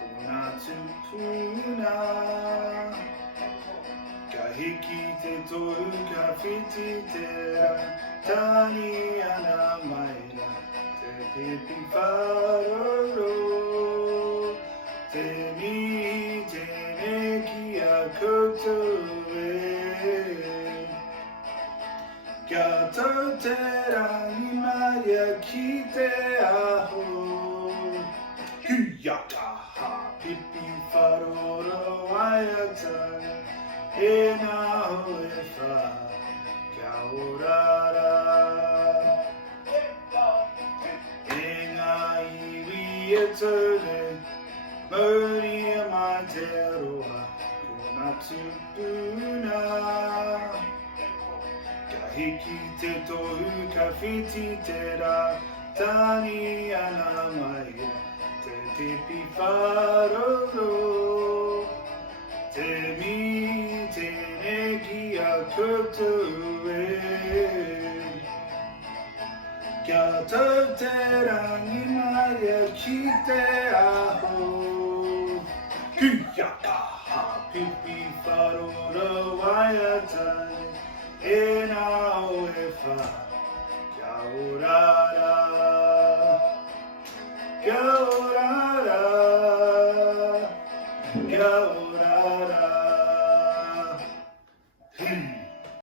Kunatupuna Kahikite toka fititera Tani anamaira Te pipi faroro Te mi te neki akotoe Gato tera ni maya kite aho Hiyaka ha pipi faroro ayata Ena hoefa kaurara Enga iwi etole Mori amateroa Kunatupuna Kahiki te tohu kawhiti tera Tani anamaia Te pipi wharoro Te mi te neki a koutou Kia tau te rangi mai a ki te aho Kia kaha pipi wharoro ai a tai E nā oe wha Kia orara Kia